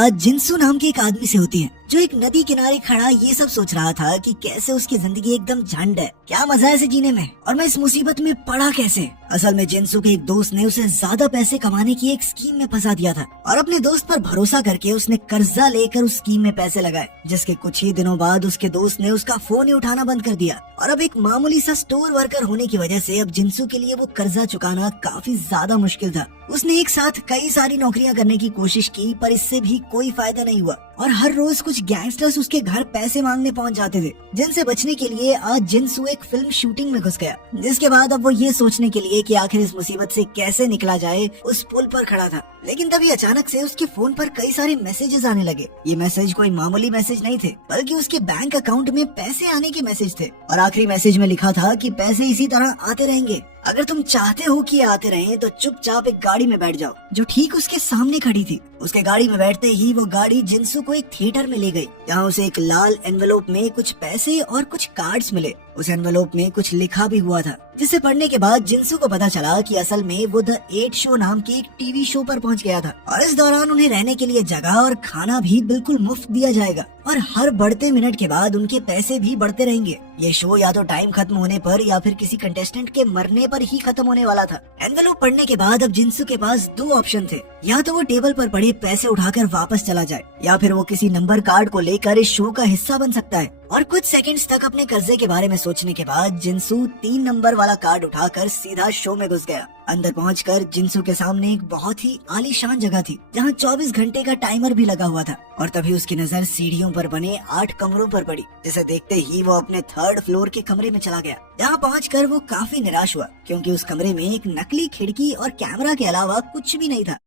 मुलाकात जिनसू नाम के एक आदमी से होती है जो एक नदी किनारे खड़ा ये सब सोच रहा था कि कैसे उसकी जिंदगी एकदम झंड है, क्या मजा है इसे जीने में और मैं इस मुसीबत में पड़ा कैसे। असल में जिनसू के एक दोस्त ने उसे ज्यादा पैसे कमाने की एक स्कीम में फंसा दिया था और अपने दोस्त पर भरोसा करके उसने कर्जा लेकर उस स्कीम में पैसे लगाए, जिसके कुछ ही दिनों बाद उसके दोस्त ने उसका फोन ही उठाना बंद कर दिया और अब एक मामूली सा स्टोर वर्कर होने की वजह से अब जिनसू के लिए वो कर्जा चुकाना काफी ज्यादा मुश्किल था। उसने एक साथ कई सारी नौकरियां करने की कोशिश की पर इससे भी कोई फायदा नहीं हुआ और हर रोज कुछ गैंगस्टर्स उसके घर पैसे मांगने पहुंच जाते थे, जिनसे बचने के लिए आज जिनसू एक फिल्म शूटिंग में घुस गया। जिसके बाद अब वो ये सोचने के लिए कि आखिर इस मुसीबत से कैसे निकला जाए उस पुल पर खड़ा था। लेकिन तभी अचानक से उसके फोन पर कई सारे मैसेजेस आने लगे। ये मैसेज कोई मामूली मैसेज नहीं थे बल्कि उसके बैंक अकाउंट में पैसे आने के मैसेज थे और आखिरी मैसेज में लिखा था कि पैसे इसी तरह आते रहेंगे, अगर तुम चाहते हो कि आते रहें तो चुपचाप एक गाड़ी में बैठ जाओ, जो ठीक उसके सामने खड़ी थी। उसके गाड़ी में बैठते ही वो गाड़ी जिनसू को एक थिएटर में ले गई, जहाँ उसे एक लाल एनवेलोप में कुछ पैसे और कुछ कार्ड्स मिले। उस एनवेलोप में कुछ लिखा भी हुआ था, जिसे पढ़ने के बाद जिनसू को पता चला कि असल में वो द 8 शो नाम के एक टीवी शो पर पहुंच गया था और इस दौरान उन्हें रहने के लिए जगह और खाना भी बिल्कुल मुफ्त दिया जाएगा और हर बढ़ते मिनट के बाद उनके पैसे भी बढ़ते रहेंगे। ये शो या तो टाइम खत्म होने पर या फिर किसी कंटेस्टेंट के मरने पर ही खत्म होने वाला था। एनवेलोप पढ़ने के बाद अब जिनसू के पास दो ऑप्शन थे, या तो वो टेबल पर पड़े पैसे उठाकर वापस चला जाए या फिर वो किसी नंबर कार्ड को लेकर इस शो का हिस्सा बन सकता है। और कुछ सेकंड्स तक अपने कर्जे के बारे में सोचने के बाद जिनसू 3 नंबर वाला कार्ड उठाकर सीधा शो में घुस गया। अंदर पहुंचकर जिनसू के सामने एक बहुत ही आलीशान जगह थी, जहां 24 घंटे का टाइमर भी लगा हुआ था और तभी उसकी नजर सीढ़ियों पर बने 8 कमरों पर पड़ी, जिसे देखते ही वो अपने 3rd फ्लोर के कमरे में चला गया। जहां पहुंचकर वो काफी निराश हुआ क्योंकि उस कमरे में एक नकली खिड़की और कैमरा के अलावा कुछ भी नहीं था।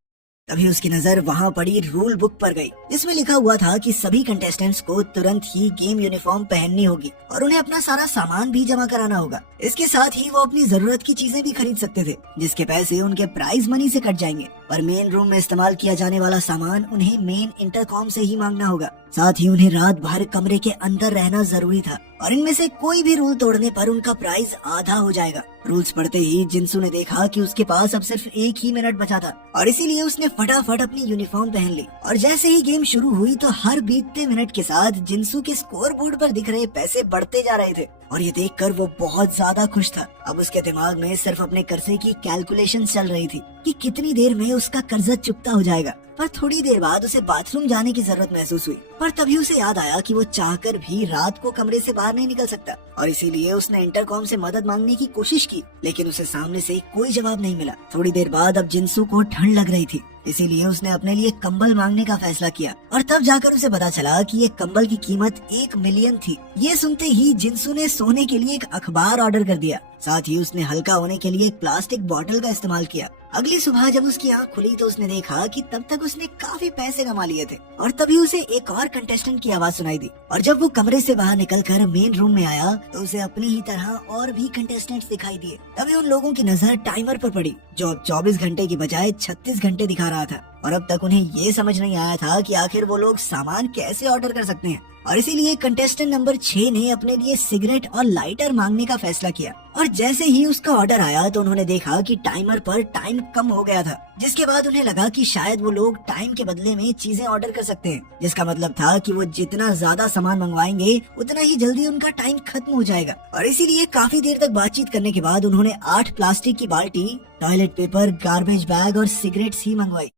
तभी उसकी नजर वहां पड़ी रूल बुक पर गई, जिसमें लिखा हुआ था कि सभी कंटेस्टेंट्स को तुरंत ही गेम यूनिफॉर्म पहननी होगी और उन्हें अपना सारा सामान भी जमा कराना होगा। इसके साथ ही वो अपनी जरूरत की चीजें भी खरीद सकते थे, जिसके पैसे उनके प्राइज मनी से कट जाएंगे और मेन रूम में इस्तेमाल किया जाने वाला सामान उन्हें मेन इंटरकॉम से ही मांगना होगा। साथ ही उन्हें रात भर कमरे के अंदर रहना जरूरी था और इनमें से कोई भी रूल तोड़ने पर उनका प्राइस आधा हो जाएगा। रूल्स पढ़ते ही जिनसू ने देखा कि उसके पास अब सिर्फ 1 ही मिनट बचा था और इसीलिए उसने फटाफट अपनी यूनिफॉर्म पहन ली और जैसे ही गेम शुरू हुई तो हर बीतते मिनट के साथ जिनसू के स्कोर बोर्ड पर दिख रहे पैसे बढ़ते जा रहे थे और ये देखकर वो बहुत ज्यादा खुश था। अब उसके दिमाग में सिर्फ अपने कर्जे की कैलकुलेशन चल रही थी कि कितनी देर में उसका कर्जा चुकता हो जाएगा। पर थोड़ी देर बाद उसे बाथरूम जाने की जरूरत महसूस हुई, पर तभी उसे याद आया कि वो चाहकर भी रात को कमरे से बाहर नहीं निकल सकता और इसीलिए उसने इंटरकॉम से मदद मांगने की कोशिश की, लेकिन उसे सामने से कोई जवाब नहीं मिला। थोड़ी देर बाद अब जिनसू को ठंड लग रही थी, इसीलिए उसने अपने लिए कंबल मांगने का फैसला किया और तब जाकर उसे पता चला कि ये कंबल की कीमत 1 मिलियन थी। ये सुनते ही जिनसू ने सोने के लिए एक अखबार ऑर्डर कर दिया। साथ ही उसने हल्का होने के लिए एक प्लास्टिक बॉटल का इस्तेमाल किया। अगली सुबह जब उसकी आंख खुली तो उसने देखा कि तब तक उसने काफी पैसे कमा लिए थे और तभी उसे एक और कंटेस्टेंट की आवाज सुनाई दी और जब वो कमरे से बाहर निकलकर मेन रूम में आया तो उसे अपनी ही तरह और भी कंटेस्टेंट्स दिखाई दिए। तभी उन लोगों की नजर टाइमर पर पड़ी जो अब 24 घंटे की बजाय 36 घंटे दिखा रहा था और अब तक उन्हें ये समझ नहीं आया था कि आखिर वो लोग सामान कैसे ऑर्डर कर सकते हैं और इसीलिए कंटेस्टेंट नंबर 6 ने अपने लिए सिगरेट और लाइटर मांगने का फैसला किया और जैसे ही उसका ऑर्डर आया तो उन्होंने देखा कि टाइमर पर टाइम कम हो गया था, जिसके बाद उन्हें लगा कि शायद वो लोग टाइम के बदले में चीजें ऑर्डर कर सकते हैं, जिसका मतलब था कि वो जितना ज्यादा सामान मंगवाएंगे उतना ही जल्दी उनका टाइम खत्म हो जाएगा। और इसीलिए काफी देर तक बातचीत करने के बाद उन्होंने 8 प्लास्टिक की बाल्टी, टॉयलेट पेपर, गार्बेज बैग और सिगरेट्स ही मंगवाई।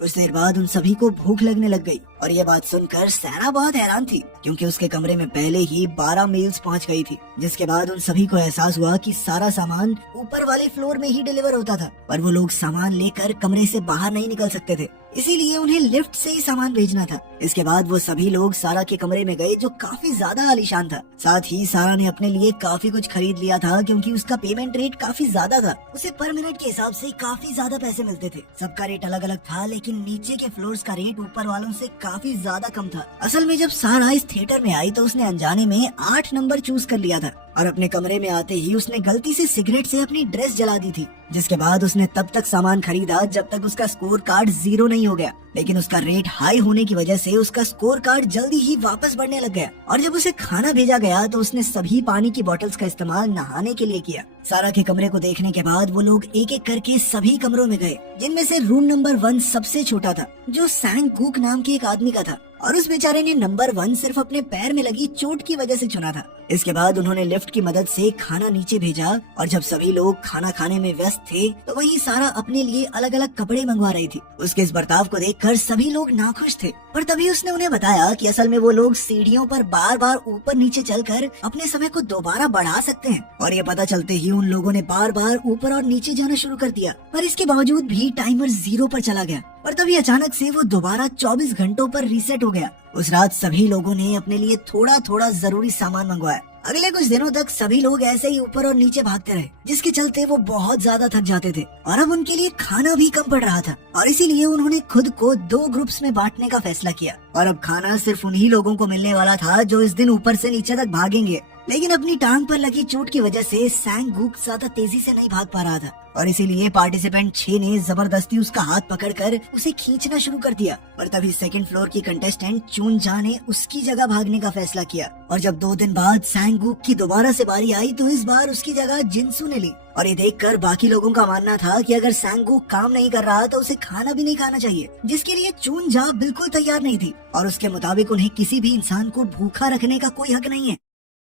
कुछ देर बाद उन सभी को भूख लगने लग गई और ये बात सुनकर सैरा बहुत हैरान थी क्योंकि उसके कमरे में पहले ही 12 मील्स पहुंच गई थी। जिसके बाद उन सभी को एहसास हुआ कि सारा सामान ऊपर वाले फ्लोर में ही डिलीवर होता था पर वो लोग सामान लेकर कमरे से बाहर नहीं निकल सकते थे, इसीलिए उन्हें लिफ्ट से ही सामान भेजना था। इसके बाद वो सभी लोग सारा के कमरे में गए जो काफी ज्यादा आलीशान था। साथ ही सारा ने अपने लिए काफी कुछ खरीद लिया था क्योंकि उसका पेमेंट रेट काफी ज्यादा था। उसे पर मिनट के हिसाब से काफी ज्यादा पैसे मिलते थे। सबका रेट अलग अलग था लेकिन नीचे के फ्लोर्स का रेट ऊपर वालों से काफी ज्यादा कम था। असल में जब सारा इस थिएटर में आई तो उसने अनजाने में 8 नंबर चूज कर लिया था और अपने कमरे में आते ही उसने गलती से सिगरेट से अपनी ड्रेस जला दी थी। जिसके बाद उसने तब तक सामान खरीदा जब तक उसका स्कोर कार्ड 0 नहीं हो गया, लेकिन उसका रेट हाई होने की वजह से उसका स्कोर कार्ड जल्दी ही वापस बढ़ने लग गया और जब उसे खाना भेजा गया तो उसने सभी पानी की बोतल्स का इस्तेमाल नहाने के लिए किया। सारा के कमरे को देखने के बाद वो लोग एक एक करके सभी कमरों में गए, जिनमें से रूम नंबर 1 सबसे छोटा था, जो सैंग कुक नाम के एक आदमी का था, और उस बेचारे ने नंबर 1 सिर्फ अपने पैर में लगी चोट की वजह से चुना था। इसके बाद उन्होंने लिफ्ट की मदद से खाना नीचे भेजा और जब सभी लोग खाना खाने में व्यस्त थे तो वहीं सारा अपने लिए अलग अलग कपड़े मंगवा रही थी। उसके इस बर्ताव को देखकर सभी लोग नाखुश थे, पर तभी उसने उन्हें बताया कि असल में वो लोग सीढ़ियों पर बार बार ऊपर नीचे चलकर अपने समय को दोबारा बढ़ा सकते हैं, और ये पता चलते ही उन लोगों ने बार बार ऊपर और नीचे जाना शुरू कर दिया। पर इसके बावजूद भी टाइमर 0 पर चला गया और तभी अचानक से वो दोबारा 24 घंटों पर रीसेट हो गया। उस रात सभी लोगों ने अपने लिए थोड़ा थोड़ा जरूरी सामान मंगवाया। अगले कुछ दिनों तक सभी लोग ऐसे ही ऊपर और नीचे भागते रहे, जिसके चलते वो बहुत ज्यादा थक जाते थे और अब उनके लिए खाना भी कम पड़ रहा था, और इसीलिए उन्होंने खुद को 2 ग्रुप्स में बांटने का फैसला किया। और अब खाना सिर्फ उन्हीं लोगों को मिलने वाला था जो इस दिन ऊपर से नीचे तक भागेंगे। लेकिन अपनी टांग पर लगी चोट की वजह से सैंग गुक ज्यादा तेजी से नहीं भाग पा रहा था, और इसीलिए पार्टिसिपेंट 6 ने जबरदस्ती उसका हाथ पकड़कर उसे खींचना शुरू कर दिया। पर तभी सेकंड फ्लोर की कंटेस्टेंट चून जा ने उसकी जगह भागने का फैसला किया, और जब 2 दिन बाद सैंग गुक की दोबारा से बारी आई तो इस बार उसकी जगह जिनसू ने ली। और ये देखकर बाकी लोगों का मानना था कि अगर सैंग गुक काम नहीं कर रहा तो उसे खाना भी नहीं खाना चाहिए, जिसके लिए चून जा बिल्कुल तैयार नहीं थी, और उसके मुताबिक उन्हें किसी भी इंसान को भूखा रखने का कोई हक नहीं है।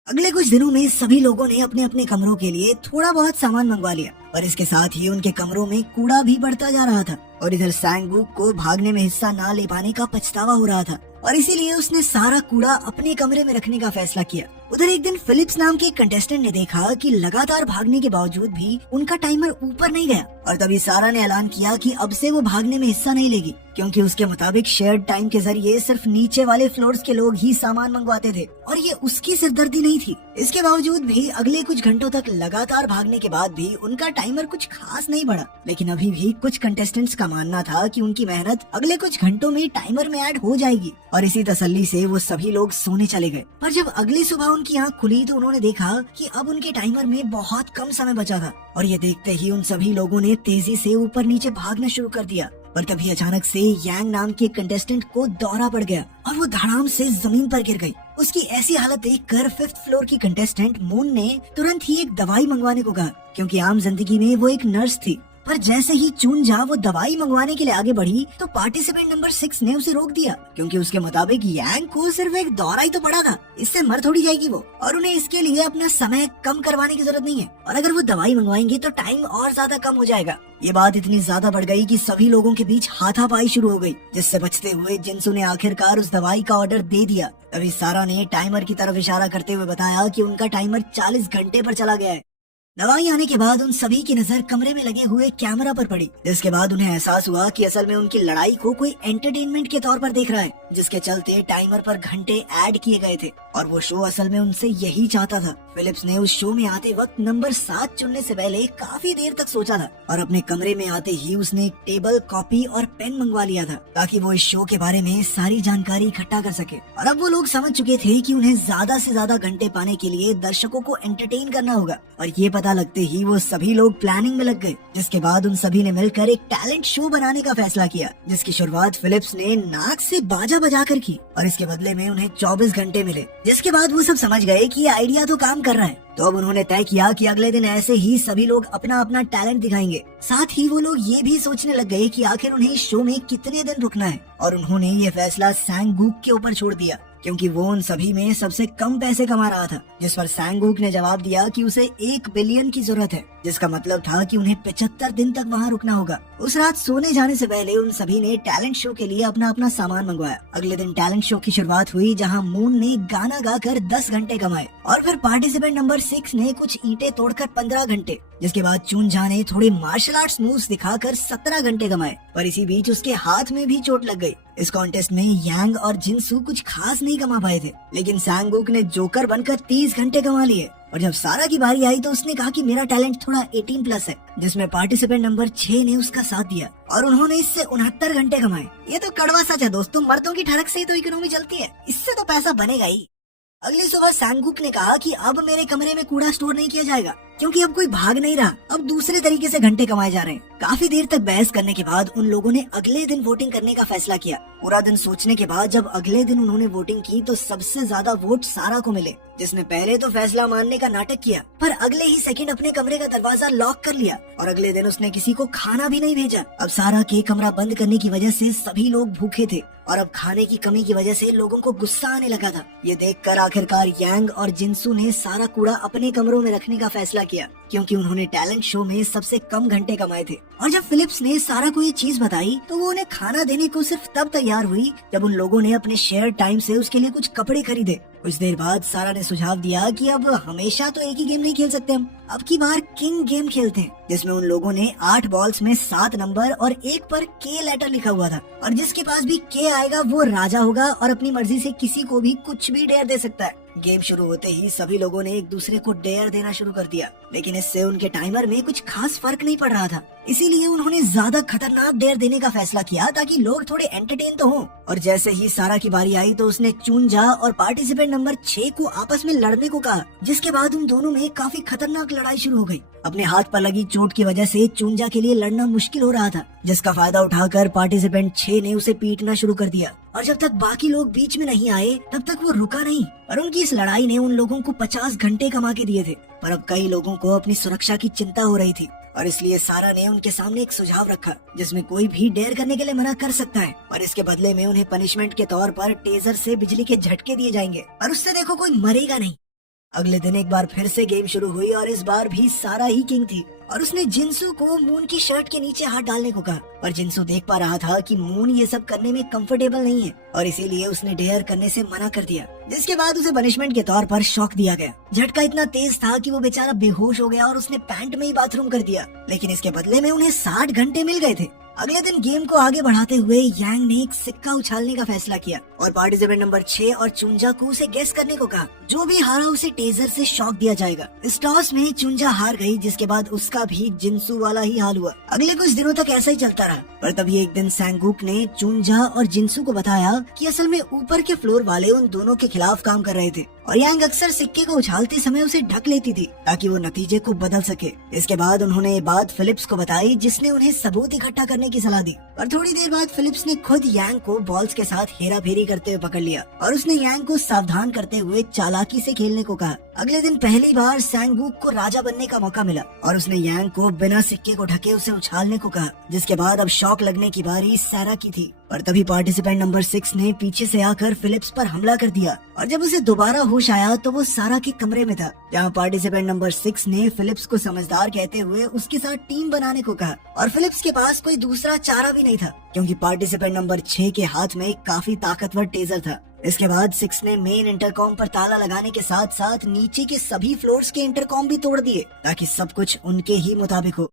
अगले कुछ दिनों में सभी लोगों ने अपने अपने कमरों के लिए थोड़ा बहुत सामान मंगवा लिया, और इसके साथ ही उनके कमरों में कूड़ा भी बढ़ता जा रहा था, और इधर सैंग गुक को भागने में हिस्सा ना ले पाने का पछतावा हो रहा था, और इसीलिए उसने सारा कूड़ा अपने कमरे में रखने का फैसला किया। उधर एक दिन फिलिप्स नाम के कंटेस्टेंट ने देखा कि लगातार भागने के बावजूद भी उनका टाइमर ऊपर नहीं गया, और तभी सारा ने ऐलान किया कि अब से वो भागने में हिस्सा नहीं लेगी, क्योंकि उसके मुताबिक शेयर्ड टाइम के जरिए सिर्फ नीचे वाले फ्लोर्स के लोग ही सामान मंगवाते थे, और ये उसकी सिरदर्दी नहीं थी। इसके बावजूद भी अगले कुछ घंटों तक लगातार भागने के बाद भी उनका टाइमर कुछ खास नहीं बढ़ा, लेकिन अभी भी कुछ कंटेस्टेंट्स का मानना था कि उनकी मेहनत अगले कुछ घंटों में टाइमर में ऐड हो जाएगी, और इसी तसल्ली से वो सभी लोग सोने चले गए। पर जब अगली सुबह उनकी आंख खुली तो उन्होंने देखा कि अब उनके टाइमर में बहुत कम समय बचा था, और ये देखते ही उन सभी लोगों ने तेजी से ऊपर नीचे भागना शुरू कर दिया। पर तभी अचानक से यांग नाम के कंटेस्टेंट को दौरा पड़ गया और वो धड़ाम से जमीन पर गिर गई। उसकी ऐसी हालत देखकर 5th फ्लोर की कंटेस्टेंट मून ने तुरंत ही एक दवाई मंगवाने को कहा, क्योंकि आम जिंदगी में वो एक नर्स थी। पर जैसे ही चून जा वो दवाई मंगवाने के लिए आगे बढ़ी तो पार्टिसिपेंट नंबर 6 ने उसे रोक दिया, क्योंकि उसके मुताबिक यांग को सिर्फ एक दौरा ही तो पड़ा था, इससे मर थोड़ी जाएगी वो, और उन्हें इसके लिए अपना समय कम करवाने की जरूरत नहीं है, और अगर वो दवाई मंगवाएंगे तो टाइम और ज्यादा कम हो जाएगा। ये बात इतनी ज्यादा बढ़ गई कि सभी लोगों के बीच हाथापाई शुरू हो गई, जिससे बचते हुए जिनसू ने आखिरकार उस दवाई का ऑर्डर दे दिया। तभी सारा ने टाइमर की तरफ इशारा करते हुए बताया कि उनका टाइमर 40 घंटे पर चला गया है। दवाई आने के बाद उन सभी की नजर कमरे में लगे हुए कैमरा पर पड़ी, जिसके बाद उन्हें एहसास हुआ कि असल में उनकी लड़ाई को कोई एंटरटेनमेंट के तौर पर देख रहा है, जिसके चलते टाइमर पर घंटे ऐड किए गए थे, और वो शो असल में उनसे यही चाहता था। फिलिप्स ने उस शो में आते वक्त नंबर 7 चुनने से पहले काफी देर तक सोचा था, और अपने कमरे में आते ही उसने एक टेबल, कॉपी और पेन मंगवा लिया था, ताकि वो इस शो के बारे में सारी जानकारी इकट्ठा कर सके। और अब वो लोग समझ चुके थे कि उन्हें ज्यादा से ज्यादा घंटे पाने के लिए दर्शकों को एंटरटेन करना होगा, और ये पता लगते ही वो सभी लोग प्लानिंग में लग गए, जिसके बाद उन सभी ने मिलकर एक टैलेंट शो बनाने का फैसला किया, जिसकी शुरुआत फिलिप्स ने नाक से बाजा बजाकर की, और इसके बदले में उन्हें 24 घंटे मिले। जिसके बाद वो सब समझ गए कि ये आइडिया तो काम कर रहा है, तो अब उन्होंने तय किया कि अगले दिन ऐसे ही सभी लोग अपना अपना टैलेंट दिखाएंगे। साथ ही वो लोग ये भी सोचने लग गए कि आखिर उन्हें इस शो में कितने दिन रुकना है, और उन्होंने ये फैसला सैंग गुक के ऊपर छोड़ दिया, क्योंकि वो उन सभी में सबसे कम पैसे कमा रहा था। जिस पर सैंग गुक ने जवाब दिया कि उसे 1 बिलियन की जरूरत है, जिसका मतलब था कि उन्हें 75 दिन तक वहाँ रुकना होगा। उस रात सोने जाने से पहले उन सभी ने टैलेंट शो के लिए अपना अपना सामान मंगवाया। अगले दिन टैलेंट शो की शुरुआत हुई, जहाँ मून ने गाना गाकर 10 घंटे कमाए, और फिर पार्टिसिपेंट नंबर 6 ने कुछ ईंटें तोड़कर 15 घंटे, जिसके बाद चून जा ने थोड़े मार्शल आर्ट्स मूव्स दिखाकर 17 घंटे कमाए, पर इसी बीच उसके हाथ में भी चोट लग गई। इस कॉन्टेस्ट में यांग और जिनसू कुछ खास नहीं कमा पाए थे, लेकिन सैंग गुक ने जोकर बनकर 30 घंटे कमा लिए। और जब सारा की बारी आई तो उसने कहा कि मेरा टैलेंट थोड़ा 18+ है, जिसमें पार्टिसिपेंट नंबर 6 ने उसका साथ दिया, और उन्होंने इससे 69 घंटे कमाए। ये तो कड़वा सच है दोस्तों, मर्दों की ठड़क से ही तो इकोनॉमी चलती है, इससे तो पैसा बनेगा ही। अगली सुबह सैंग गुक ने कहा कि अब मेरे कमरे में कूड़ा स्टोर नहीं किया जाएगा, क्योंकि अब कोई भाग नहीं रहा, अब दूसरे तरीके से घंटे कमाए जा रहे हैं। काफी देर तक बहस करने के बाद उन लोगों ने अगले दिन वोटिंग करने का फैसला किया। पूरा दिन सोचने के बाद जब अगले दिन उन्होंने वोटिंग की तो सबसे ज्यादा वोट सारा को मिले, जिसने पहले तो फैसला मानने का नाटक किया पर अगले ही सेकंड अपने कमरे का दरवाजा लॉक कर लिया और अगले दिन उसने किसी को खाना भी नहीं भेजा। अब सारा के कमरा बंद करने की वजह से सभी लोग भूखे थे और अब खाने की कमी की वजह से लोगों को गुस्सा आने लगा था। ये देखकर आखिरकार यांग और जिनसू ने सारा कूड़ा अपने कमरों में रखने का फैसला किया, क्योंकि उन्होंने टैलेंट शो में सबसे कम घंटे कमाए थे। और जब फिलिप्स ने सारा को ये चीज बताई तो वो उन्हें खाना देने को सिर्फ तब तैयार हुई जब उन लोगों ने अपने शेयर टाइम से उसके लिए कुछ कपड़े खरीदे। कुछ देर बाद सारा ने सुझाव दिया कि अब हमेशा तो एक ही गेम नहीं खेल सकते हम, अब की बार किंग गेम खेलते हैं, जिसमें उन लोगों ने 8 बॉल्स में 7 नंबर और एक पर के लेटर लिखा हुआ था और जिसके पास भी के आएगा वो राजा होगा और अपनी मर्जी से किसी को भी कुछ भी डेयर दे सकता है। गेम शुरू होते ही सभी लोगों ने एक दूसरे को डेयर देना शुरू कर दिया, लेकिन इससे उनके टाइमर में कुछ खास फर्क नहीं पड़ रहा था। इसीलिए उन्होंने ज्यादा खतरनाक डेयर देने का फैसला किया ताकि लोग थोड़े एंटरटेन तो हों। और जैसे ही सारा की बारी आई तो उसने चुनजा और पार्टिसिपेंट नंबर 6 को आपस में लड़ने को कहा, जिसके बाद उन दोनों में काफी खतरनाक लड़ाई शुरू हो गई। अपने हाथ पर लगी चोट की वजह से चुनजा के लिए लड़ना मुश्किल हो रहा था, जिसका फायदा उठाकर पार्टिसिपेंट 6 ने उसे पीटना शुरू कर दिया। और जब तक बाकी लोग बीच में नहीं आए तब तक वो रुका नहीं और उनकी इस लड़ाई ने उन लोगों को 50 घंटे कमा के दिए थे। पर अब कई लोगों को अपनी सुरक्षा की चिंता हो रही थी और इसलिए सारा ने उनके सामने एक सुझाव रखा, जिसमें कोई भी डेयर करने के लिए मना कर सकता है और इसके बदले में उन्हें पनिशमेंट के तौर पर टेजर से बिजली के झटके दिए जाएंगे और उससे देखो कोई मरेगा नहीं। अगले दिन एक बार फिर से गेम शुरू हुई और इस बार भी सारा ही किंग थी और उसने जिनसू को मून की शर्ट के नीचे हाथ डालने को कहा, पर जिनसू देख पा रहा था कि मून ये सब करने में कंफर्टेबल नहीं है और इसीलिए उसने डेयर करने से मना कर दिया, जिसके बाद उसे पनिशमेंट के तौर पर शॉक दिया गया। झटका इतना तेज था कि वो बेचारा बेहोश हो गया और उसने पैंट में ही बाथरूम कर दिया, लेकिन इसके बदले में उन्हें 60 घंटे मिल गए थे। अगले दिन गेम को आगे बढ़ाते हुए यांग ने एक सिक्का उछालने का फैसला किया और पार्टिसिपेंट नंबर 6 और चुनजा को उसे गेस करने को कहा। जो भी हारा उसे टेजर से शॉक दिया जाएगा। इस टॉस में चुनजा हार गई, जिसके बाद उसका भी जिनसू वाला ही हाल हुआ। अगले कुछ दिनों तक ऐसा ही चलता रहा, पर तभी एक दिन सैंगुक ने चुनजा और जिनसू को बताया कि असल में ऊपर के फ्लोर वाले उन दोनों के खिलाफ काम कर रहे थे और यांग अक्सर सिक्के को उछालते समय उसे ढक लेती थी ताकि वो नतीजे को बदल सके। इसके बाद उन्होंने ये बात फिलिप्स को बताई, जिसने उन्हें सबूत इकट्ठा करने की सलाह दी। और थोड़ी देर बाद फिलिप्स ने खुद यांग को बॉल्स के साथ हेरा फेरी करते हुए पकड़ लिया और उसने यांग को सावधान करते हुए चालाकी से खेलने को कहा। अगले दिन पहली बार सैंगुक को राजा बनने का मौका मिला और उसने यांग को बिना सिक्के को ढके उसे उछालने को कहा, जिसके बाद अब शॉक लगने की बारी सारा की थी। और तभी पार्टिसिपेंट नंबर 6 ने पीछे से आकर फिलिप्स पर हमला कर दिया और जब उसे दोबारा होश आया तो वो सारा के कमरे में था, जहाँ पार्टिसिपेंट नंबर 6 ने फिलिप्स को समझदार कहते हुए उसके साथ टीम बनाने को कहा और फिलिप्स के पास कोई दूसरा चारा भी नहीं था, क्योंकि पार्टिसिपेंट नंबर 6 के हाथ में एक काफी ताकतवर टेजर था। इसके बाद 6 ने मेन इंटरकॉम पर ताला लगाने के साथ साथ नीचे के सभी फ्लोर्स के इंटरकॉम भी तोड़ दिए ताकि सब कुछ उनके ही मुताबिक हो।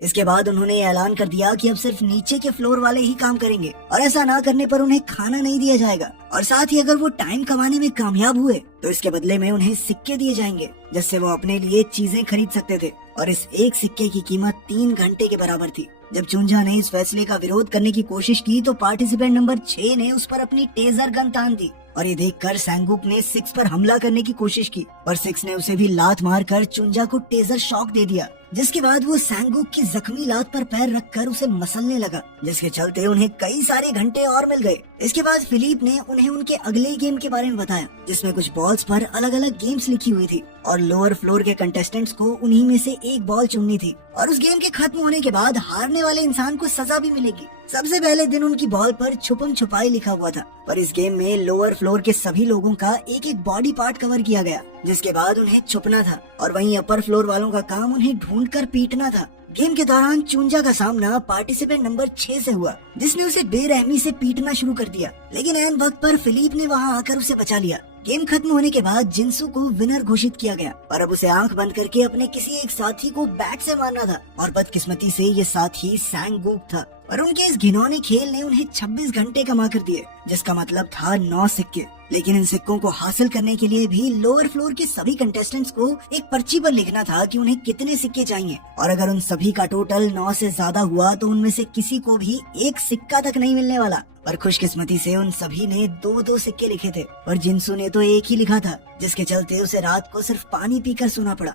इसके बाद उन्होंने ऐलान कर दिया कि अब सिर्फ नीचे के फ्लोर वाले ही काम करेंगे और ऐसा ना करने पर उन्हें खाना नहीं दिया जाएगा और साथ ही अगर वो टाइम कमाने में कामयाब हुए तो इसके बदले में उन्हें सिक्के दिए जाएंगे, जिससे वो अपने लिए चीजें खरीद सकते थे और इस एक सिक्के की कीमत 3 घंटे के बराबर थी। जब चुनजा ने इस फैसले का विरोध करने की कोशिश की तो पार्टिसिपेंट नंबर 6 ने उस पर अपनी टेजर गन तान दी और ये देखकर सैंगुक ने 6 पर हमला करने की कोशिश की, पर 6 ने उसे भी लात मारकर चुनजा को टेजर शॉक दे दिया, जिसके बाद वो सैंगुक की जख्मी लात पर पैर रखकर उसे मसलने लगा, जिसके चलते उन्हें कई सारे घंटे और मिल गए। इसके बाद फिलिप ने उन्हें उनके अगले गेम के बारे में बताया, जिसमें कुछ बॉल्स पर अलग अलग गेम्स लिखी हुई थी और लोअर फ्लोर के कंटेस्टेंट्स को उन्हीं में से एक बॉल चुननी थी और उस गेम के खत्म होने के बाद हारने वाले इंसान को सजा भी मिलेगी। सबसे पहले दिन उनकी बॉल पर छुपम छुपाई लिखा हुआ था, पर इस गेम में लोअर फ्लोर के सभी लोगों का एक एक बॉडी पार्ट कवर किया गया, जिसके बाद उन्हें छुपना था और वहीं अपर फ्लोर वालों का काम उन्हें ढूंढकर पीटना था। गेम के दौरान चुनजा का सामना पार्टिसिपेंट नंबर 6 से हुआ, जिसने उसे बेरहमी से पीटना शुरू कर दिया, लेकिन ऐन वक्त पर फिलिप ने वहां आकर उसे बचा लिया। गेम खत्म होने के बाद जिनसू को विनर घोषित किया गया और अब उसे आंख बंद करके अपने किसी एक साथी को बैट से मारना था और बदकिस्मती से ये साथी सैंगुक था और उनके इस घिनौने खेल ने उन्हें 26 घंटे कमा कर दिए, जिसका मतलब था 9 सिक्के। लेकिन इन सिक्कों को हासिल करने के लिए भी लोअर फ्लोर के सभी कंटेस्टेंट्स को एक पर्ची पर लिखना था कि उन्हें कितने सिक्के चाहिए और अगर उन सभी का टोटल 9 से ज्यादा हुआ तो उनमें से किसी को भी एक सिक्का तक नहीं मिलने वाला। पर खुशकिस्मती से उन सभी ने 2-2 सिक्के लिखे थे और जिनसू ने तो एक ही लिखा था, जिसके चलते उसे रात को सिर्फ पानी पीकर सोना पड़ा।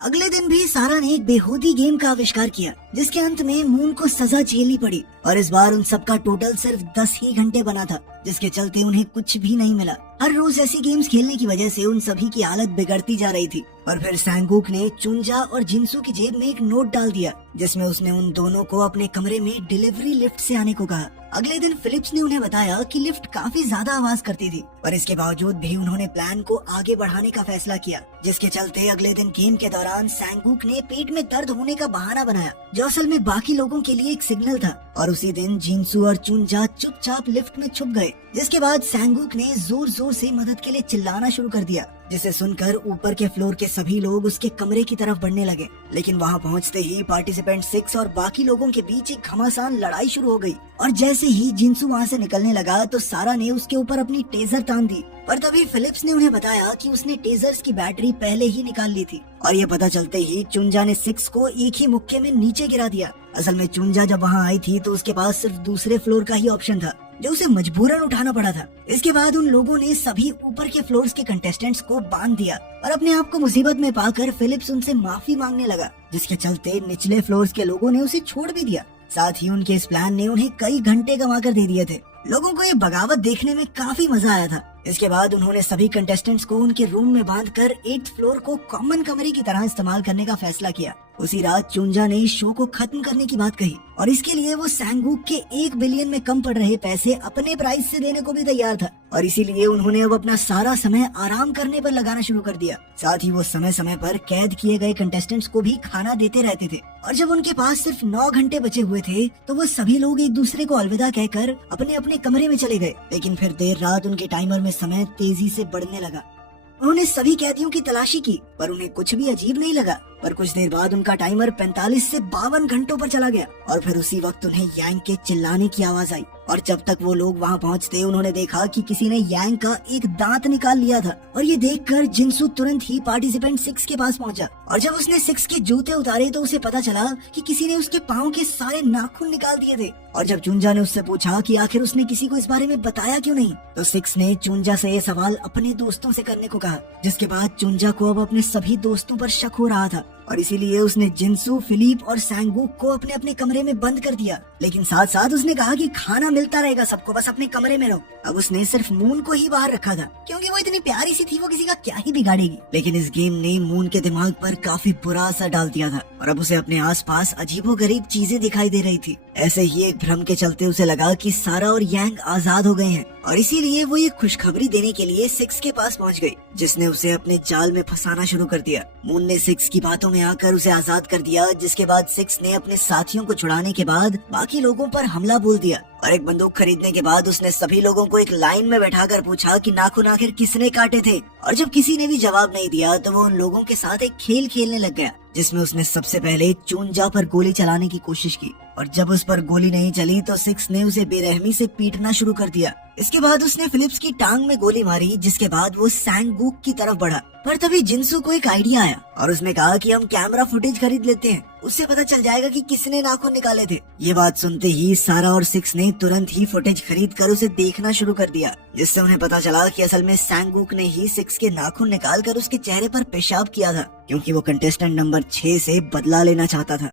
अगले दिन भी सारा ने एक बेहूदी गेम का आविष्कार किया जिसके अंत में मून को सजा झेलनी पड़ी और इस बार उन सबका टोटल सिर्फ 10 ही घंटे बना था, जिसके चलते उन्हें कुछ भी नहीं मिला। हर रोज ऐसी गेम्स खेलने की वजह से उन सभी की हालत बिगड़ती जा रही थी। और फिर सैंगूक ने चुंजा और जिनसू की जेब में एक नोट डाल दिया जिसमें उसने उन दोनों को अपने कमरे में डिलीवरी लिफ्ट से आने को कहा। अगले दिन फिलिप्स ने उन्हें बताया कि लिफ्ट काफी ज्यादा आवाज करती थी और इसके बावजूद भी उन्होंने प्लान को आगे बढ़ाने का फैसला किया, जिसके चलते अगले दिन गेम के दौरान सैंगूक ने पेट में दर्द होने का बहाना बनाया जो असल में बाकी लोगों के लिए एक सिग्नल था। और उसी दिन जिनसू और चुंजा चुपचाप लिफ्ट में छुप गए, जिसके बाद सैंगूक ने जोर जोर से मदद के लिए चिल्लाना शुरू कर दिया, जिसे सुनकर ऊपर के फ्लोर के सभी लोग उसके कमरे की तरफ बढ़ने लगे। लेकिन वहां पहुंचते ही पार्टिसिपेंट 6 और बाकी लोगों के बीच एक घमासान लड़ाई शुरू हो गई। और जैसे ही जिनसू वहां से निकलने लगा तो सारा ने उसके ऊपर अपनी टेजर तान दी, पर तभी फिलिप्स ने उन्हें बताया कि उसने टेजर्स की बैटरी पहले ही निकाल ली थी। और ये पता चलते ही चुंजा ने 6 को एक ही मुक्के में नीचे गिरा दिया। असल में चुंजा जब वहाँ आई थी तो उसके पास सिर्फ दूसरे फ्लोर का ही ऑप्शन था जो उसे मजबूरन उठाना पड़ा था। इसके बाद उन लोगों ने सभी ऊपर के फ्लोर्स के कंटेस्टेंट्स को बांध दिया और अपने आप को मुसीबत में पाकर फिलिप्स उनसे माफी मांगने लगा, जिसके चलते निचले फ्लोर्स के लोगों ने उसे छोड़ भी दिया। साथ ही उनके इस प्लान ने उन्हें कई घंटे कमा कर दे दिए थे। लोगों को ये बगावत देखने में काफी मजा आया था। इसके बाद उन्होंने सभी कंटेस्टेंट्स को उनके रूम में बांधकर 8th फ्लोर को कॉमन कमरे की तरह इस्तेमाल करने का फैसला किया। उसी रात चुंजा ने इस शो को खत्म करने की बात कही और इसके लिए वो सैंगूक के 1 बिलियन में कम पड़ रहे पैसे अपने प्राइस से देने को भी तैयार था। और इसीलिए उन्होंने अब अपना सारा समय आराम करने पर लगाना शुरू कर दिया। साथ ही वो समय समय पर कैद किए गए कंटेस्टेंट्स को भी खाना देते रहते थे। और जब उनके पास सिर्फ 9 घंटे बचे हुए थे तो वो सभी लोग एक दूसरे को अलविदा कहकर अपने अपने कमरे में चले गए। लेकिन फिर देर रात उनके टाइमर में समय तेजी से बढ़ने लगा। उन्होंने सभी कैदियों की तलाशी की पर उन्हें कुछ भी अजीब नहीं लगा। पर कुछ देर बाद उनका टाइमर 45 से 52 घंटों पर चला गया और फिर उसी वक्त उन्हें यांग के चिल्लाने की आवाज आई। और जब तक वो लोग वहाँ पहुँचते उन्होंने देखा कि किसी ने यांग का एक दांत निकाल लिया था। और ये देखकर जिनसू तुरंत ही पार्टिसिपेंट 6 के पास पहुँचा और जब उसने 6 के जूते उतारे तो उसे पता चला कि किसी ने उसके पाँव के सारे नाखून निकाल दिए थे। और जब चुंजा ने उससे पूछा कि आखिर उसने किसी को इस बारे में बताया क्यों नहीं, तो 6 ने चुंजा से ये सवाल अपने दोस्तों से करने को कहा, जिसके बाद चुंजा को अब अपने सभी दोस्तों पर शक हो रहा था और इसीलिए उसने जिनसू, फिलिप और सैंगूक को अपने अपने कमरे में बंद कर दिया। लेकिन साथ साथ उसने कहा कि खाना मिलता रहेगा सबको, बस अपने कमरे में रहो। अब उसने सिर्फ मून को ही बाहर रखा था क्योंकि वो इतनी प्यारी सी थी, वो किसी का क्या ही बिगाड़ेगी। लेकिन इस गेम ने मून के दिमाग पर काफी बुरा असर डाल दिया था और अब उसे अपने आसपास अजीबोगरीब चीजें दिखाई दे रही थी। ऐसे ही एक भ्रम के चलते उसे लगा कि सारा और यांग आजाद हो गए हैं और इसीलिए वो ये खुशखबरी देने के लिए 6 के पास पहुंच गई, जिसने उसे अपने जाल में फंसाना शुरू कर दिया। मून ने 6 की बातों में आकर उसे आजाद कर दिया, जिसके बाद 6 ने अपने साथियों को छुड़ाने के बाद बाकी लोगों पर हमला बोल दिया और एक बंदूक खरीदने के बाद उसने सभी लोगों को एक लाइन में बैठाकर पूछा कि नाखून आखिर किसने काटे थे। और जब किसी ने भी जवाब नहीं दिया तो वो उन लोगों के साथ एक खेल खेलने लग गया, जिसमें उसने सबसे पहले चुंजा पर गोली चलाने की कोशिश की और जब उस पर गोली नहीं चली तो 6 ने उसे बेरहमी से पीटना शुरू कर दिया। इसके बाद उसने फिलिप्स की टांग में गोली मारी, जिसके बाद वो सैंगूक की तरफ बढ़ा। पर तभी जिनसू को एक आइडिया आया और उसने कहा कि हम कैमरा फुटेज खरीद लेते हैं, उससे पता चल जाएगा कि किसने नाखून निकाले थे। ये बात सुनते ही सारा और 6 ने तुरंत ही फुटेज खरीद कर उसे देखना शुरू कर दिया, जिससे उन्हें पता चला कि असल में सैंगूक ने ही 6 के नाखून निकाल कर उसके चेहरे पर पेशाब किया था, क्योंकि वो कंटेस्टेंट नंबर 6 से बदला लेना चाहता था।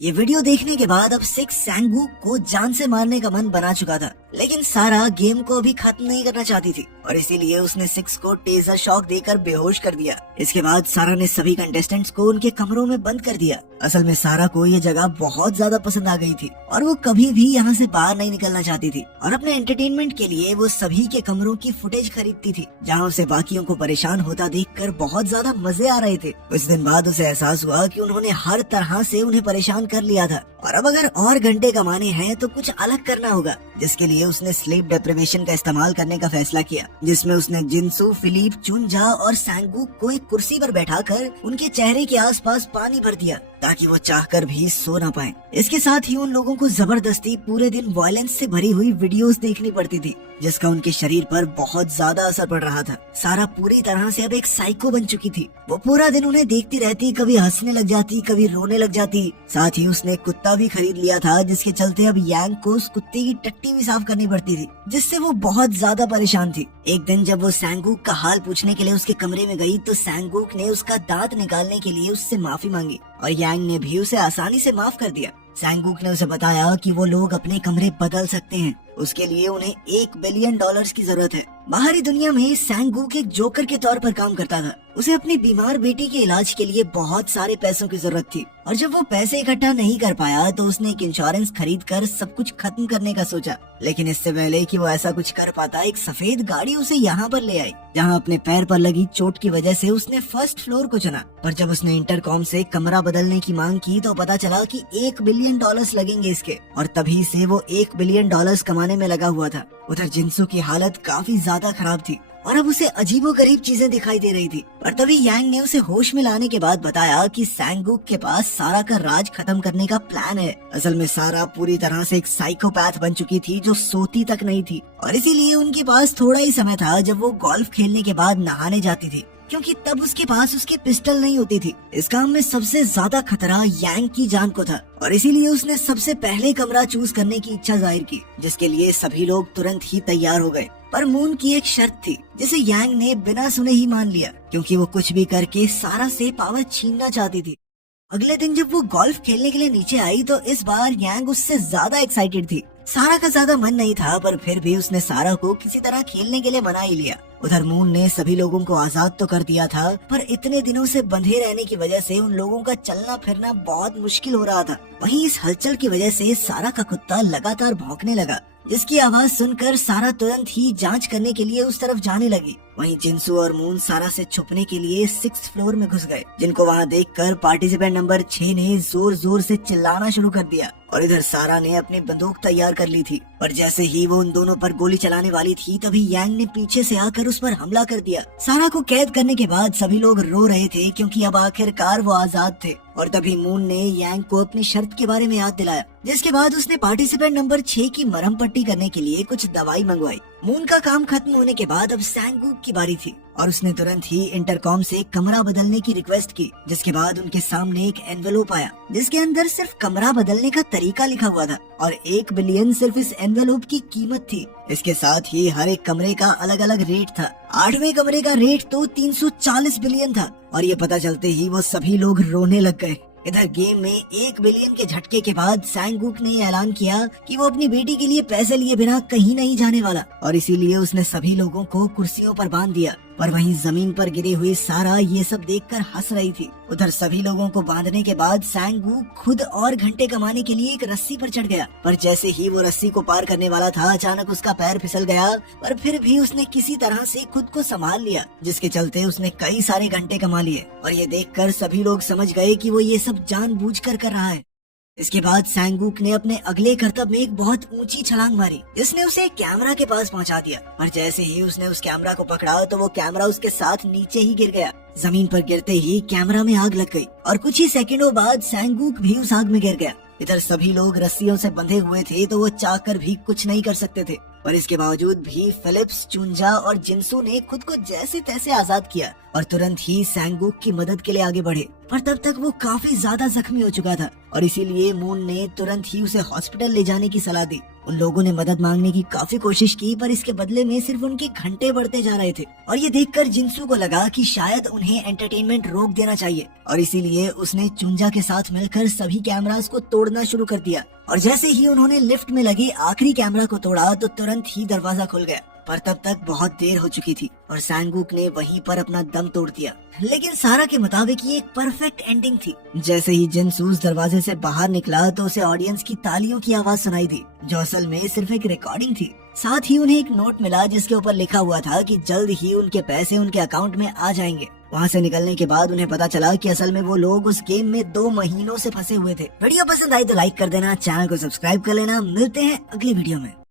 ये वीडियो देखने के बाद अब 6 सैंगूक को जान से मारने का मन बना चुका था, लेकिन सारा गेम को अभी खत्म नहीं करना चाहती थी और इसीलिए उसने 6 को टेजर शॉक देकर बेहोश कर दिया। इसके बाद सारा ने सभी कंटेस्टेंट्स को उनके कमरों में बंद कर दिया। असल में सारा को ये जगह बहुत ज्यादा पसंद आ गई थी और वो कभी भी यहाँ से बाहर नहीं निकलना चाहती थी और अपने एंटरटेनमेंट के लिए वो सभी के कमरों की फुटेज खरीदती थी, जहाँ उसे बाकियों को परेशान होता देखकर बहुत ज्यादा मजे आ रहे थे। कुछ दिन बाद उसे एहसास हुआ कि उन्होंने हर तरह से उन्हें परेशान कर लिया था और अब अगर और घंटे कमाने हैं तो कुछ अलग करना होगा, जिसके लिए उसने स्लीप डेप्रिवेशन का इस्तेमाल करने का फैसला किया, जिसमें उसने जिनसू, फिलिप, चुंजा और सैंगूक को एक कुर्सी पर बैठाकर उनके चेहरे के आसपास पानी भर दिया ताकि वो चाहकर भी सो ना पाए। इसके साथ ही उन लोगों को जबरदस्ती पूरे दिन वायलेंस से भरी हुई वीडियोस देखनी पड़ती थी, जिसका उनके शरीर पर बहुत ज्यादा असर पड़ रहा था। सारा पूरी तरह से अब एक साइको बन चुकी थी। वो पूरा दिन उन्हें देखती रहती, कभी हंसने लग जाती, कभी रोने लग जाती। साथ ही उसने एक कुत्ता भी खरीद लिया था, जिसके चलते अब यांग को उस कुत्ते की टट्टी भी साफ करनी पड़ती थी, जिससे वो बहुत ज्यादा परेशान थी। एक दिन जब वो सैंगूक का हाल पूछने के लिए उसके कमरे में गई तो सैंगूक ने उसका दांत निकालने के लिए उससे माफी मांगी और यांग ने भी उसे आसानी से माफ कर दिया। सैंगूक ने उसे बताया कि वो लोग अपने कमरे बदल सकते हैं, उसके लिए उन्हें $1 बिलियन की जरूरत है। बाहरी दुनिया में सैंगूक एक जोकर के तौर पर काम करता था। उसे अपनी बीमार बेटी के इलाज के लिए बहुत सारे पैसों की जरूरत थी और जब वो पैसे इकट्ठा नहीं कर पाया तो उसने एक इंश्योरेंस खरीद कर सब कुछ खत्म करने का सोचा। लेकिन इससे पहले कि वो ऐसा कुछ कर पाता, एक सफेद गाड़ी उसे यहाँ पर ले आई, जहाँ अपने पैर पर लगी चोट की वजह से उसने फर्स्ट फ्लोर को चुना। पर जब उसने इंटरकॉम से कमरा बदलने की मांग की तो पता चला कि $1 बिलियन लगेंगे इसके, और तभी से वो $1 बिलियन कमाने में लगा हुआ था। उधर जिनसू की हालत काफी ज्यादा खराब थी और अब उसे अजीबोगरीब चीजें दिखाई दे रही थी। पर तभी यांग ने उसे होश में लाने के बाद बताया कि सैंगूक के पास सारा का राज खत्म करने का प्लान है। असल में सारा पूरी तरह से एक साइकोपैथ बन चुकी थी जो सोती तक नहीं थी, और इसीलिए उनके पास थोड़ा ही समय था जब वो गोल्फ खेलने के बाद नहाने जाती थी, क्योंकि तब उसके पास उसकी पिस्टल नहीं होती थी। इस काम में सबसे ज्यादा खतरा यांग की जान को था और इसीलिए उसने सबसे पहले कमरा चूज करने की इच्छा जाहिर की, जिसके लिए सभी लोग तुरंत ही तैयार हो गए। पर मून की एक शर्त थी जिसे यांग ने बिना सुने ही मान लिया, क्योंकि वो कुछ भी करके सारा से पावर छीनना चाहती थी। अगले दिन जब वो गोल्फ खेलने के लिए नीचे आई तो इस बार यांग उससे ज्यादा एक्साइटेड थी। सारा का ज्यादा मन नहीं था, पर फिर भी उसने सारा को किसी तरह खेलने के लिए मना ही लिया। उधर मून ने सभी लोगों को आजाद तो कर दिया था, पर इतने दिनों से बंधे रहने की वजह से उन लोगों का चलना फिरना बहुत मुश्किल हो रहा था। वहीं इस हलचल की वजह से सारा का कुत्ता लगातार भौंकने लगा, जिसकी आवाज सुनकर सारा तुरंत ही जांच करने के लिए उस तरफ जाने लगी। वहीं जिनसू और मून सारा से छुपने के लिए 6th फ्लोर में घुस गए, जिनको वहां देखकर पार्टिसिपेंट नंबर 6 ने जोर जोर से चिल्लाना शुरू कर दिया और इधर सारा ने अपनी बंदूक तैयार कर ली थी। पर जैसे ही वो उन दोनों पर गोली चलाने वाली थी तभी यांग ने पीछे से आकर उस पर हमला कर दिया। सारा को कैद करने के बाद सभी लोग रो रहे थे, क्योंकि अब आखिरकार वो आजाद थे। और तभी मून ने यांग को अपनी शर्त के बारे में याद दिलाया, जिसके बाद उसने पार्टिसिपेंट नंबर 6 की मरहम पट्टी करने के लिए कुछ दवाई मंगवाई। मून का काम खत्म होने के बाद अब सैंगूक की बारी थी और उसने तुरंत ही इंटरकॉम से कमरा बदलने की रिक्वेस्ट की, जिसके बाद उनके सामने एक एनवेलोप आया जिसके अंदर सिर्फ कमरा बदलने का तरीका लिखा हुआ था और $1 बिलियन सिर्फ इस एनवेलोप की कीमत थी। इसके साथ ही हर एक कमरे का अलग अलग रेट था। 8वें कमरे का रेट तो 340 बिलियन था और ये पता चलते ही वो सभी लोग रोने लग गए। इधर गेम में $1 बिलियन के झटके के बाद सैंगूक ने ऐलान किया कि वो अपनी बेटी के लिए पैसे लिए बिना कहीं नहीं जाने वाला और इसीलिए उसने सभी लोगों को कुर्सियों पर बांध दिया। पर वहीं जमीन पर गिरी हुई सारा ये सब देखकर हंस रही थी। उधर सभी लोगों को बांधने के बाद सैंगूक खुद और घंटे कमाने के लिए एक रस्सी पर चढ़ गया, पर जैसे ही वो रस्सी को पार करने वाला था अचानक उसका पैर फिसल गया, पर फिर भी उसने किसी तरह से खुद को संभाल लिया, जिसके चलते उसने कई सारे घंटे कमा लिए। और ये देखकर सभी लोग समझ गए कि वो ये सब जानबूझकर कर रहा है। इसके बाद सैंगूक ने अपने अगले करतब में एक बहुत ऊंची छलांग मारी, जिसने उसे एक कैमरा के पास पहुंचा दिया। पर जैसे ही उसने उस कैमरा को पकड़ा तो वो कैमरा उसके साथ नीचे ही गिर गया। जमीन पर गिरते ही कैमरा में आग लग गई और कुछ ही सेकंडों बाद सैंगूक भी उस आग में गिर गया। इधर सभी लोग रस्सियों से बंधे हुए थे तो वो चाहकर भी कुछ नहीं कर सकते थे, पर इसके बावजूद भी फिलिप्स, चुंजा और जिनसू ने खुद को जैसे तैसे आजाद किया और तुरंत ही सैंगूक की मदद के लिए आगे बढ़े। पर तब तक वो काफी ज्यादा जख्मी हो चुका था और इसीलिए मून ने तुरंत ही उसे हॉस्पिटल ले जाने की सलाह दी। उन लोगों ने मदद मांगने की काफी कोशिश की, पर इसके बदले में सिर्फ उनके घंटे बढ़ते जा रहे थे और ये देखकर जिनसू को लगा कि शायद उन्हें एंटरटेनमेंट रोक देना चाहिए और इसीलिए उसने चुंजा के साथ मिलकर सभी कैमरास को तोड़ना शुरू कर दिया। और जैसे ही उन्होंने लिफ्ट में लगे आखिरी कैमरा को तोड़ा तो तुरंत ही दरवाजा खुल गया, पर तब तक बहुत देर हो चुकी थी और सैंगूक ने वहीं पर अपना दम तोड़ दिया। लेकिन सारा के मुताबिक ये एक परफेक्ट एंडिंग थी। जैसे ही जिनसू उस दरवाजे से बाहर निकला तो उसे ऑडियंस की तालियों की आवाज सुनाई दी, जो असल में सिर्फ एक रिकॉर्डिंग थी। साथ ही उन्हें एक नोट मिला जिसके ऊपर लिखा हुआ था कि जल्द ही उनके पैसे उनके अकाउंट में आ जाएंगे। वहाँ से निकलने के बाद उन्हें पता चला कि असल में वो लोग उस गेम में 2 महीनों से फंसे हुए थे। वीडियो पसंद आई तो लाइक कर देना, चैनल को सब्सक्राइब कर लेना। मिलते हैं अगली वीडियो में।